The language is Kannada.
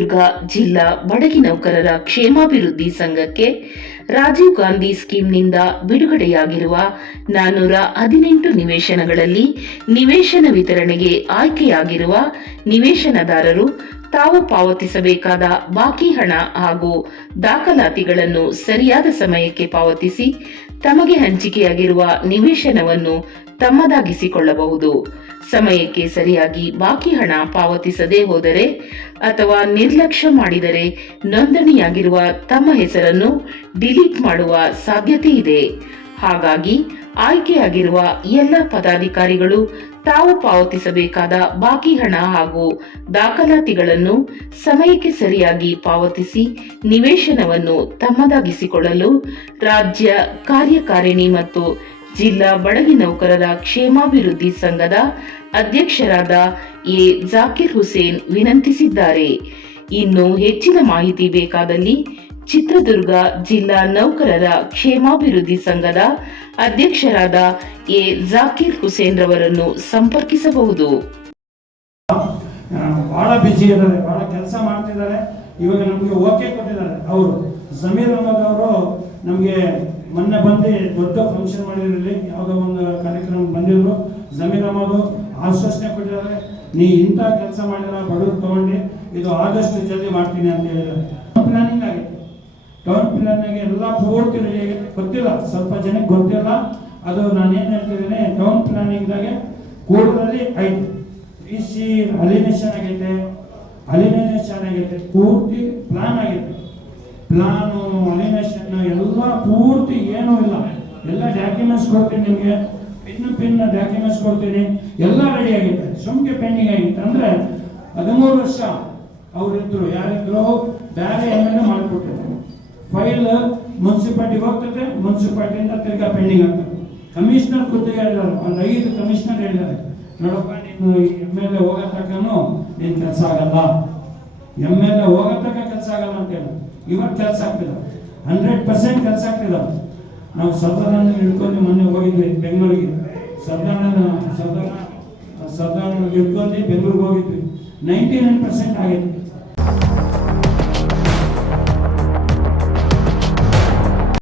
ಚಿತ್ರದುರ್ಗ ಜಿಲ್ಲಾ ಬಡಗಿ ನೌಕರರ ಕ್ಷೇಮಾಭಿವೃದ್ಧಿ ಸಂಘಕ್ಕೆ ರಾಜೀವ್ ಗಾಂಧಿ ಸ್ಕೀಮ್ನಿಂದ ಬಿಡುಗಡೆಯಾಗಿರುವ ನಾನ್ನೂರ ಹದಿನೆಂಟು ನಿವೇಶನಗಳಲ್ಲಿ ನಿವೇಶನ ವಿತರಣೆಗೆ ಆಯ್ಕೆಯಾಗಿರುವ ನಿವೇಶನದಾರರು ತಾವು ಪಾವತಿಸಬೇಕಾದ ಬಾಕಿ ಹಣ ಹಾಗೂ ದಾಖಲಾತಿಗಳನ್ನು ಸರಿಯಾದ ಸಮಯಕ್ಕೆ ಪಾವತಿಸಿ ತಮಗೆ ಹಂಚಿಕೆಯಾಗಿರುವ ನಿವೇಶನವನ್ನು ತಮ್ಮದಾಗಿಸಿಕೊಳ್ಳಬಹುದು. ಸಮಯಕ್ಕೆ ಸರಿಯಾಗಿ ಬಾಕಿ ಹಣ ಪಾವತಿಸದೇ ಹೋದರೆ ಅಥವಾ ನಿರ್ಲಕ್ಷ್ಯ ಮಾಡಿದರೆ ನೋಂದಣಿಯಾಗಿರುವ ತಮ್ಮ ಹೆಸರನ್ನು ಡಿಲೀಟ್ ಮಾಡುವ ಸಾಧ್ಯತೆ ಇದೆ. ಹಾಗಾಗಿ ಆಯ್ಕೆಯಾಗಿರುವ ಎಲ್ಲ ಪದಾಧಿಕಾರಿಗಳು ತಾವು ಪಾವತಿಸಬೇಕಾದ ಬಾಕಿ ಹಣ ಹಾಗೂ ದಾಖಲಾತಿಗಳನ್ನು ಸಮಯಕ್ಕೆ ಸರಿಯಾಗಿ ಪಾವತಿಸಿ ನಿವೇಶನವನ್ನು ತಮ್ಮದಾಗಿಸಿಕೊಳ್ಳಲು ರಾಜ್ಯ ಕಾರ್ಯಕಾರಿಣಿ ಮತ್ತು ಜಿಲ್ಲಾ ಬಡಗಿ ನೌಕರರ ಕ್ಷೇಮಾಭಿವೃದ್ಧಿ ಸಂಘದ ಅಧ್ಯಕ್ಷರಾದ ಎ ಜಾಕಿರ್ ಹುಸೇನ್ ವಿನಂತಿಸಿದ್ದಾರೆ. ಇನ್ನು ಹೆಚ್ಚಿನ ಮಾಹಿತಿ ಬೇಕಾದಲ್ಲಿ ಚಿತ್ರದುರ್ಗ ಜಿಲ್ಲಾ ನೌಕರರ ಕ್ಷೇಮಾಭಿವೃದ್ಧಿ ಸಂಘದ ಅಧ್ಯಕ್ಷರಾದ ಎ ಜಾಕಿರ್ ಹುಸೇನ್ ರವರನ್ನು ಸಂಪರ್ಕಿಸಬಹುದು. ಬಹಳ ಬಿಜಿ ಇದ್ದಾರೆ, ಬಹಳ ಕೆಲಸ ಮಾಡ್ತಿದ್ದಾರೆ. ಇವಾಗ ನಮಗೆ ಓಕೆ ಕೊಟ್ಟಿದ್ದಾರೆ. ಅವರು ಜಮೀರ್ ಅವರು ನಮಗೆ ಮೊನ್ನೆ ಬಂದು ದೊಡ್ಡ ಫಂಕ್ಷನ್ ಮಾಡಿರಲಿ ಯಾವುದೋ ಒಂದು ಕಾರ್ಯಕ್ರಮ ಬಂದಿದ್ರು. ಜಮೀರ್ ಅಹಮದ್ ಆಶ್ವಾಸನೆ ಕೊಟ್ಟಿದ್ದಾರೆ. ನೀ ಇಂಥ ಕೆಲಸ ಮಾಡಿದ ಬಡವ್ರು ತಗೊಂಡು ಇದು ಆದಷ್ಟು ಜಲ್ದಿ ಮಾಡ್ತೀನಿ ಅಂತ ಹೇಳಿದ್ದಾರೆ. ಪ್ಲಾನಿಂಗ್ ಆಗಿದೆ. ಟೌನ್ ಪ್ಲಾನಿಂಗ್ ಎಲ್ಲ ಪೂರ್ತಿ ಗೊತ್ತಿಲ್ಲ, ಸ್ವಲ್ಪ ಜನಕ್ಕೆ ಗೊತ್ತಿಲ್ಲ. ಅದು ನಾನು ಏನು ಹೇಳ್ತಿದ್ದೀನಿ ಟೌನ್ ಪ್ಲಾನಿಂಗ್ದಾಗೆ ಕೂಡಲಲ್ಲಿ ಐದು. ಪಿ ಸಿ ಅಲಿನೇಷನ್ ಆಗೈತೆ ಅಲಿನೇಷನ್ ಆಗೈತೆ, ಪೂರ್ತಿ ಪ್ಲಾನ್ ಆಗೈತೆ ಪ್ಲಾನು ಅಲಿನೇಷನ್ ಎಲ್ಲ ಪೂರ್ತಿ ಏನೂ ಇಲ್ಲ. ಎಲ್ಲ ಡಾಕ್ಯುಮೆಂಟ್ಸ್ ಕೊಡ್ತೀನಿ ನಿಮಗೆ. ಪಿನ್ ಪಿನ್ ಡಾಕ್ಯುಮೆಂಟ್ಸ್ ಕೊಡ್ತೀನಿ. ಎಲ್ಲ ರೆಡಿ ಆಗಿದೆ. ಸುಮ್ಕೆ ಪೆಂಡಿಂಗ್ ಆಗಿತ್ತು. ಅಂದ್ರೆ ಹದಿಮೂರು ವರ್ಷ ಅವರಿದ್ರು, ಯಾರಿದ್ರು ಬೇರೆ ಎ ಮಾಡಿಕೊಟ್ಟಿದ್ರು ಫೈಲ್ ಮುನ್ಸಿಪಾಲ್ಟಿಗೆ ಹೋಗ್ತದೆ ಮುನ್ಸಿಪಾಲ್ಟಿಯಿಂದ ತಿರ್ಗಾ ಪೆಂಡಿಂಗ್ ಆಗ್ತದೆ. ಕಮಿಷನರ್ ಖುದ್ದು ಹೇಳಿದಾರೆ. ಒಂದು ಐದು ಕಮಿಷನರ್ ಹೇಳಿದ್ದಾರೆ ನೋಡಪ್ಪ, ನೀನು ಎಂ ಎಲ್ ಎ ಹೋಗೋ ತಕ್ಕನು ನಿನ್ ಕೆಲಸ ಆಗಲ್ಲ. ಎಂ ಎಲ್ ಎ ಹೋಗೋ ತಕ್ಕ ಕೆಲಸ ಆಗಲ್ಲ ಅಂತ ಹೇಳಿ ಇವತ್ತು ಕೆಲಸ ಆಗ್ತಿಲ್ಲ. ಹಂಡ್ರೆಡ್ ಪರ್ಸೆಂಟ್ ಕೆಲಸ ಆಗ್ತಿಲ್ಲ. ನಾವು ಸರ್ದಾರನ್ನು ಹಿಡ್ಕೊಂಡು ಮೊನ್ನೆ ಹೋಗಿದ್ವಿ ಬೆಂಗಳೂರಿಗೆ. ಸರ್ದಾರನ ಸರ್ದಾರ ಸರ್ದಾರನ ಹಿಡ್ಕೊಂಡು ಬೆಂಗಳೂರಿಗೆ ಹೋಗಿದ್ವಿ. ನೈಂಟಿ ನೈನ್ ಪರ್ಸೆಂಟ್ ಆಗೈತೆ